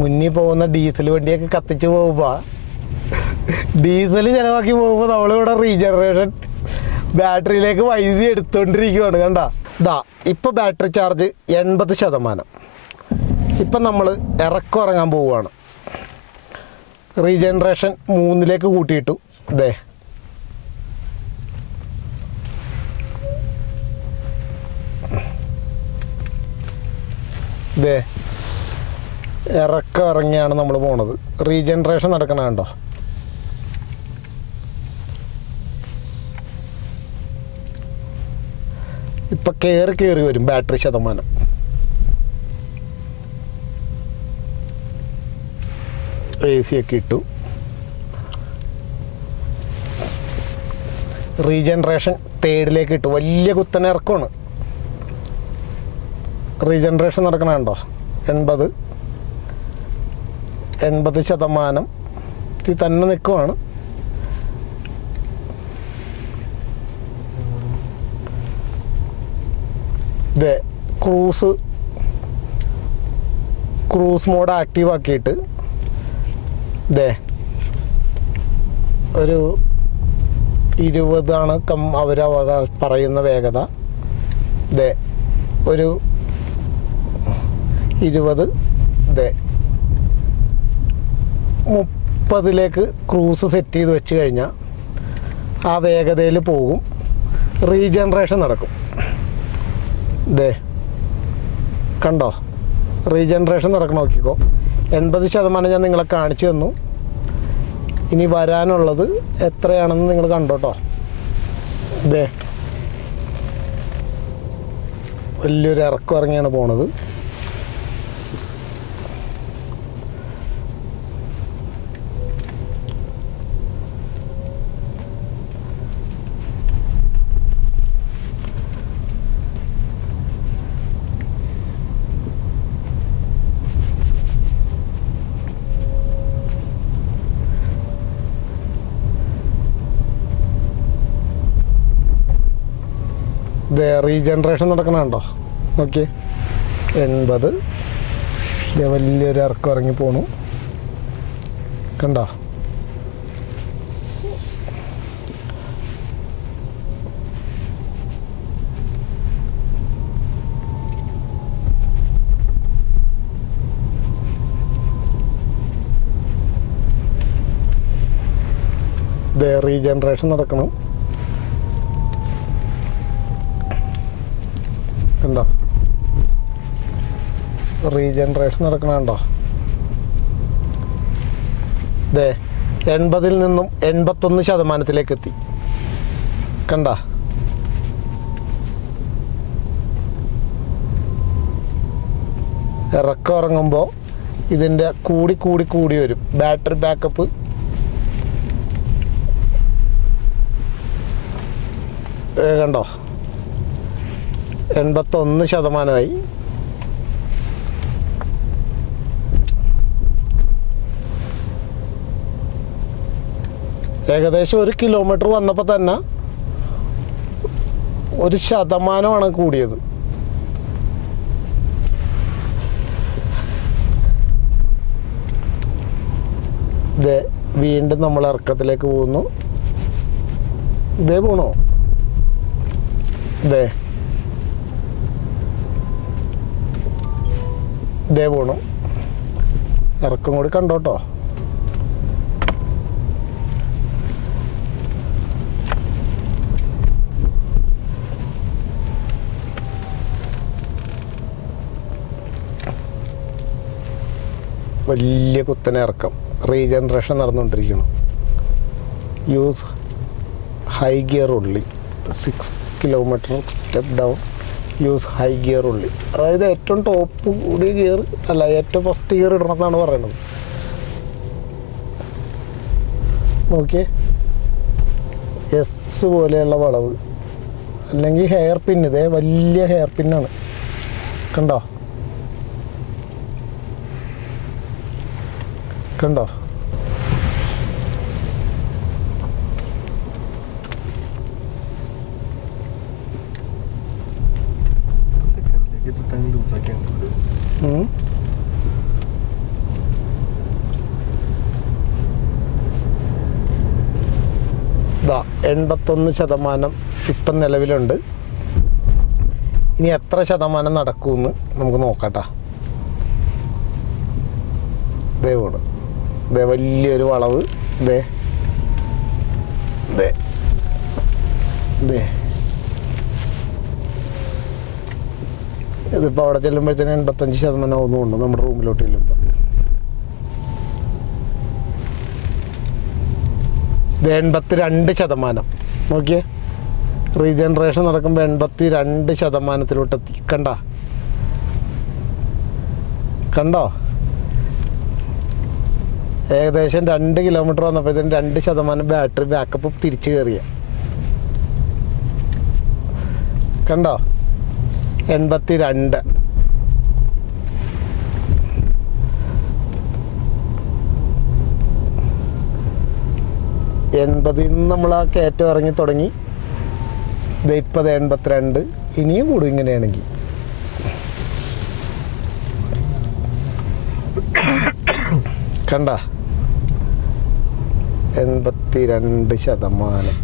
മുന്നിൽ പോകുന്ന ഡീസൽ വണ്ടിയൊക്കെ കത്തിച്ച് പോകുമ്പോൾ ഡീസൽ ചിലവാക്കി പോകുമ്പോൾ നമ്മളിവിടെ റീജനറേഷൻ ബാറ്ററിയിലേക്ക് വൈദ്യുതി എടുത്തുകൊണ്ടിരിക്കുകയാണ്. കണ്ട ഇതാ ഇപ്പോൾ ബാറ്ററി ചാർജ് 80%. ഇപ്പം നമ്മൾ ഇറങ്ങാൻ പോവുകയാണ്. റീജനറേഷൻ 3ലേക്ക് കൂട്ടിയിട്ടു. ഇറങ്ങിയാണ് നമ്മൾ പോണത്. റീജനറേഷൻ നടക്കണ കണ്ടോ. ഇപ്പം കയറി വരും ബാറ്ററി ശതമാനം. AC ഒക്കെ ഇട്ടു. റീജനറേഷൻ 3ലേക്ക് ഇട്ടു. വലിയ കുത്തനെ ഇറക്കമാണ്. റീജനറേഷൻ നടക്കണ കണ്ടോ. 80% തന്നെ നിൽക്കുവാണ്. ക്രൂസ് മോഡ് ആക്റ്റീവ് ആക്കിയിട്ട് ഒരു 20 അവർ പറയുന്ന വേഗത. ഒരു 20 30ലേക്ക് ക്രൂസ് സെറ്റ് ചെയ്ത് വെച്ച് കഴിഞ്ഞാൽ ആ വേഗതയിൽ പോകും. റീജനറേഷൻ നടക്കും. കണ്ടോ റീജനറേഷൻ നടക്കണം. നോക്കിക്കോ. 80% ഞാൻ നിങ്ങളെ കാണിച്ചു തന്നു. ഇനി വരാനുള്ളത് എത്രയാണെന്ന് നിങ്ങൾ കണ്ടോട്ടോ. വലിയൊരു ഇറങ്ങിയാണ് പോണത്. റീജനറേഷൻ നടക്കണുണ്ടോ. ഓക്കെ 80 വലിയൊരു ഇറങ്ങി പോണു. കണ്ടോ. റീജനറേഷൻ നടക്കണം. കണ്ടോ റീജനറേഷൻ നടക്കണുണ്ടോ. 80 നിന്നും 81% എത്തി. കണ്ട ഇറങ്ങുമ്പോൾ ഇതിൻ്റെ കൂടി വരും. ബാറ്ററി ബാക്കപ്പ് കണ്ടോ 81%. ഏകദേശം 1 കിലോമീറ്റർ വന്നപ്പോൾ തന്നെ 1% കൂടിയത്. വീണ്ടും നമ്മൾ ഇറക്കത്തിലേക്ക് പോകുന്നു. പോണോ. പോണു. ഇറക്കം കൂടി കണ്ടോട്ടോ. വലിയ കുത്തനെ ഇറക്കം. റീജനറേഷൻ നടന്നുകൊണ്ടിരിക്കണം. യൂസ് ഹൈ ഗിയർ ഉള്ളി 6 kilometre step down. Use high gear ഉള്ളി. അതായത് ഏറ്റവും ടോപ്പ് കൂടിയ ഗിയർ അല്ല, ഏറ്റവും ഫസ്റ്റ് ഗിയർ ഇടണമെന്നാണ് പറയുന്നത്. ഓക്കെ എസ് പോലെയുള്ള വളവ് അല്ലെങ്കിൽ ഹെയർ പിൻ. ഇതേ വലിയ ഹെയർ പിന്നാണ്. കണ്ടോ കണ്ടോ ഇതാ 81% ഇപ്പം നിലവിലുണ്ട്. ഇനി എത്ര ശതമാനം നടക്കുമെന്ന് നമുക്ക് നോക്കട്ടാ. ദേ പോണ്, ദേ വലിയൊരു വളവ്, ദേ ദേ ദേ ഇതിപ്പോൾ അവിടെ ചെല്ലുമ്പോഴത്തേന് 85% ആവുന്നുണ്ട് നമ്മുടെ റൂമിലോട്ട് ചെല്ലുമ്പോൾ. ഇത് 82%. നോക്കിയേ, റീജനറേഷൻ നടക്കുമ്പോൾ 82% എത്തി. കണ്ടോ? ഏകദേശം 2 കിലോമീറ്റർ വന്നപ്പോഴത്തേന് 2% ബാറ്ററി ബാക്കപ്പ് തിരിച്ചു കയറിയ. കണ്ടോ? 82. നമ്മൾ ആ കയറ്റം ഇറങ്ങി തുടങ്ങി. ഇപ്പം 82. ഇനിയും കൂടും ഇങ്ങനെയാണെങ്കിൽ. കണ്ട 82%.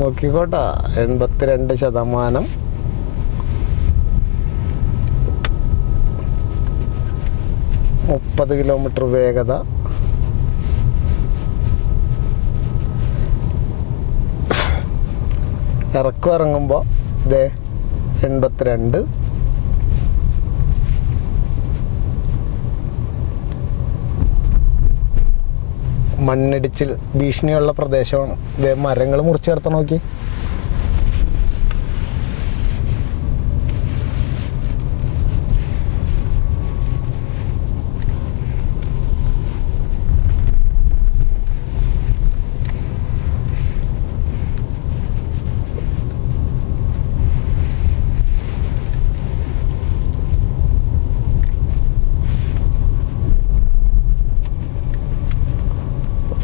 നോക്കിക്കോട്ടാ, 82%. മുപ്പത് കിലോമീറ്റർ വേഗത. ഇറക്കം ഇറങ്ങുമ്പോൾ ഇതേ 82. മണ്ണിടിച്ചിൽ ഭീഷണിയുള്ള പ്രദേശമാണ്. ഇതേ മരങ്ങൾ മുറിച്ച് കിടത്തണം. നോക്കി,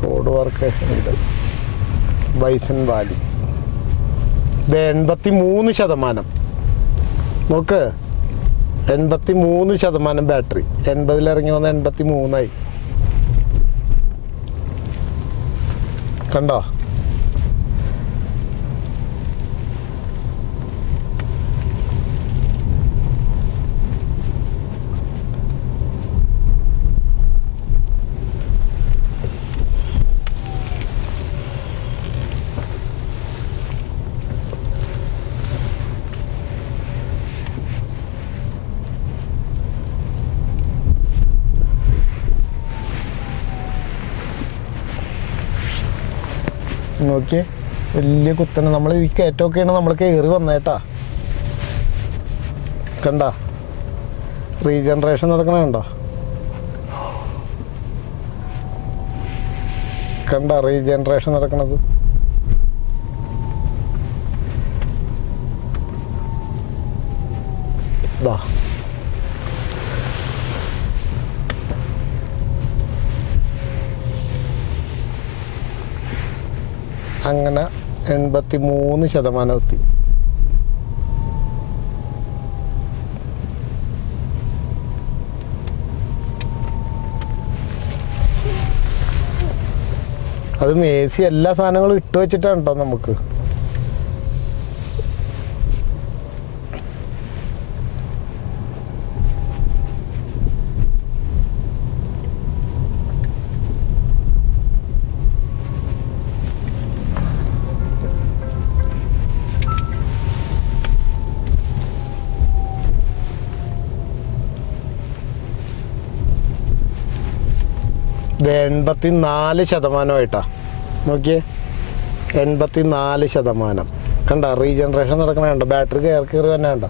റോഡ് വർക്ക് ഉണ്ട്. Bison Valley. ഇത് 83%. നോക്ക്, 83% ബാറ്ററി. 80 ഇറങ്ങി വന്ന 83 കണ്ടോ? നോക്കിയേ, വലിയ കുത്തനെ. നമ്മൾ ഈ കയറ്റമൊക്കെയാണ് നമ്മൾ കയറി വന്നേട്ടാ. കണ്ട റീജനറേഷൻ നടക്കണ കണ്ടോ? കണ്ട റീജനറേഷൻ നടക്കണത്. ഇതാ അങ്ങനെ 83% എത്തി. അതും AC എല്ലാ സാധനങ്ങളും ഇട്ട് വെച്ചിട്ടാണ് കേട്ടോ നമുക്ക്. ഇത് 84%. നോക്കിയേ, 84%. കണ്ട റീജനറേഷൻ നടക്കണ കണ്ടോ? ബാറ്ററി കയറി തന്നെ കണ്ടോ?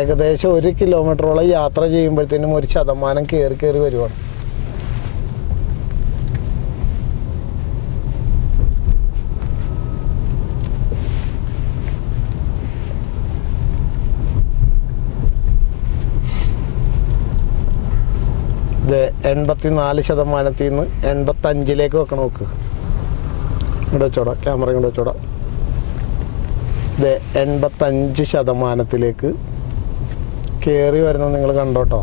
ഏകദേശം 1 കിലോമീറ്ററോളം യാത്ര ചെയ്യുമ്പോഴത്തേനും 1% കയറി വരുവാണ്. ഇത് 84%-ൽ നിന്ന് 85% വെക്കണം. നോക്ക്, ഇങ്ങോട്ട് വെച്ചോടാ, ക്യാമറ ഇങ്ങോട്ട് വെച്ചോടാ. ഇത് 85%-ലേക്ക് കയറി വരുന്നത് നിങ്ങൾ കണ്ടോട്ടോ.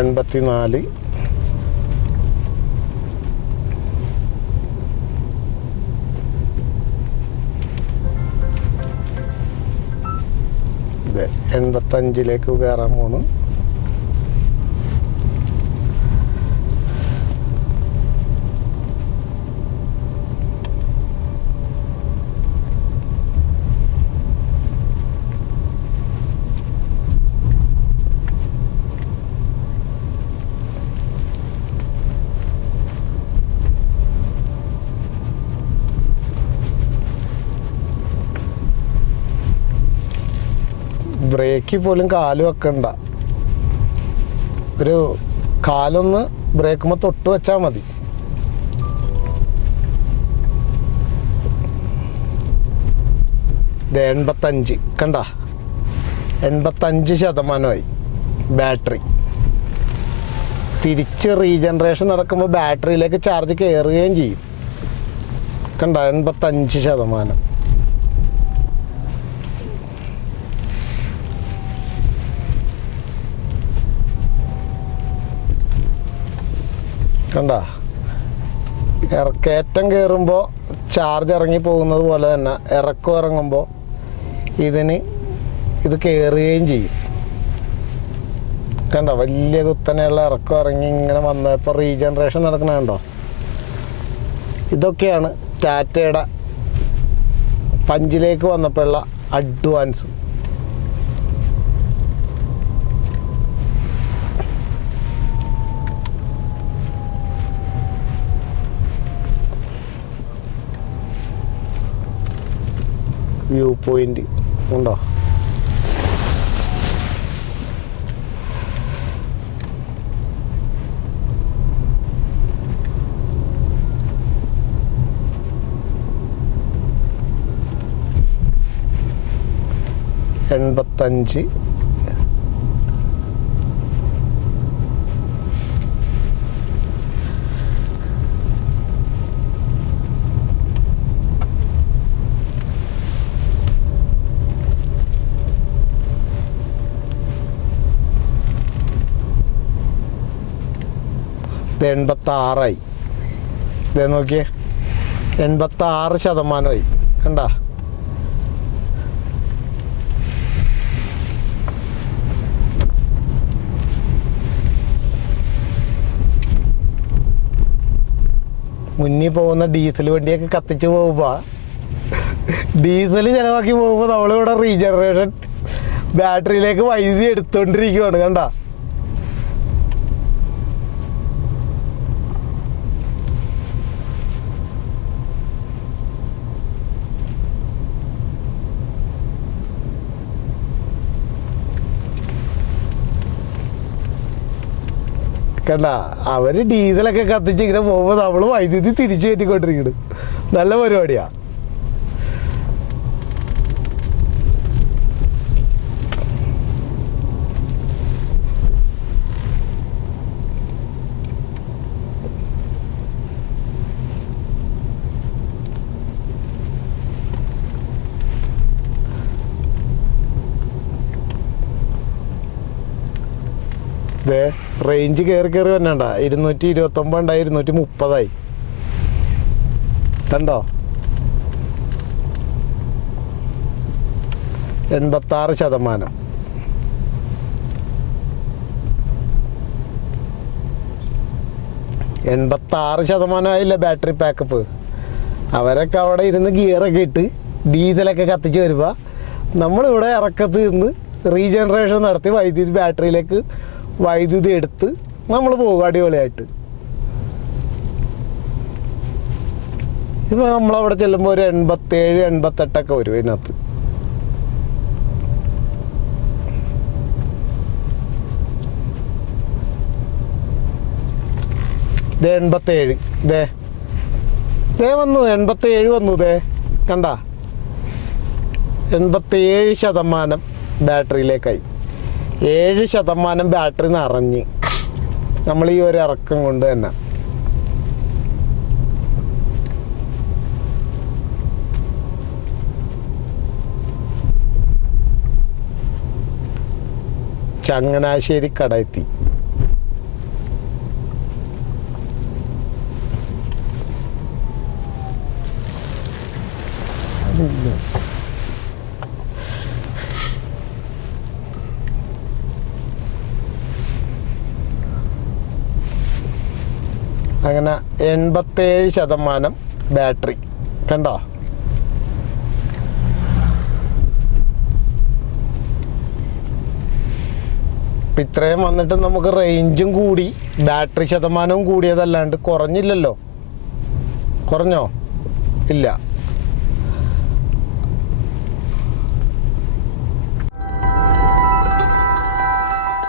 എൺപത്തിനാല്, ഇത് 85-ലേക്ക് കയറാൻ പോകുന്നു. ബ്രേക്കിൽ പോലും കാല് വെക്കണ്ട, ഒരു കാലൊന്ന് ബ്രേക്കുമ്പോൾ തൊട്ട് വെച്ചാൽ മതി. ഇത് 85 കണ്ട, 85% ബാറ്ററി. തിരിച്ച് റീജനറേഷൻ നടക്കുമ്പോൾ ബാറ്ററിയിലേക്ക് ചാർജ് കയറുകയും ചെയ്യും. കണ്ട, 85%. കണ്ട, കയറ്റം കയറുമ്പോൾ ചാർജ് ഇറങ്ങി പോകുന്നത് പോലെ തന്നെ ഇറക്കം ഇറങ്ങുമ്പോൾ ഇത് കയറുകയും ചെയ്യും. കണ്ട, വലിയ കുത്തനെയുള്ള ഇറക്കം ഇറങ്ങി ഇങ്ങനെ വന്നപ്പോൾ റീജനറേഷൻ നടക്കണ കണ്ടോ. ഇതൊക്കെയാണ് ടാറ്റയുടെ പഞ്ചിലേക്ക് വന്നപ്പോഴുള്ള അഡ്വാൻസ്. വ്യൂ പോയിന്റ് ഉണ്ടോ. എൺപത്തഞ്ച്, ഇത് 86. ഇതേ നോക്കിയേ, 86%. കണ്ട, മുന്നിൽ പോകുന്ന ഡീസൽ വണ്ടിയൊക്കെ കത്തിച്ച് പോകുമ്പോൾ ഡീസൽ ചിലവാക്കി പോകുമ്പോൾ നമ്മളിവിടെ റീജനറേഷൻ ബാറ്ററിയിലേക്ക് വൈദ്യുതി എടുത്തോണ്ടിരിക്കുവാണ്. കണ്ട, കണ്ട, അവര് ഡീസലൊക്കെ കത്തിച്ച് ഇങ്ങനെ പോകുമ്പോൾ നമ്മള് വൈദ്യുതി തിരിച്ചു കയറ്റിക്കൊണ്ടിരിക്കുന്നു. നല്ല പരിപാടിയാ. റേഞ്ച് കയറി കയറി വന്നണ്ട, 229 ഉണ്ടായി 230. കണ്ടോ, 86%. ആയില്ല ബാറ്ററി പാക്കപ്പ്. അവരൊക്കെ അവിടെ ഇരുന്ന് ഗിയറൊക്കെ ഇട്ട് ഡീസലൊക്കെ കത്തിച്ച് വരുമ്പോൾ നമ്മളിവിടെ ഇറക്കത്ത് നിന്ന് റീജനറേഷൻ നടത്തി വൈദ്യുതി ബാറ്ററിയിലേക്ക് വൈദ്യുതി എടുത്ത് നമ്മൾ പോകും അടിപൊളിയായിട്ട്. ഇപ്പോൾ നമ്മളവിടെ ചെല്ലുമ്പോൾ ഒരു 87, 88 വരും ഇതിനകത്ത്. ഇതേ 87, ദേ വന്നു 87 വന്നു. കണ്ട, 87% ബാറ്ററിയിലേക്കായി. 7% ബാറ്ററി നിറഞ്ഞ് നമ്മൾ ഈ ഒരു ഇറക്കം കൊണ്ട് തന്നെ. ചങ്ങനാശ്ശേരി കട എത്തി. അങ്ങനെ 87% ബാറ്ററി കണ്ടോ. ഇപ്പം ഇത്രയും വന്നിട്ട് നമുക്ക് റേഞ്ചും കൂടി ബാറ്ററി ശതമാനവും കൂടിയതല്ലാണ്ട് കുറഞ്ഞില്ലല്ലോ. കുറഞ്ഞോ? ഇല്ല.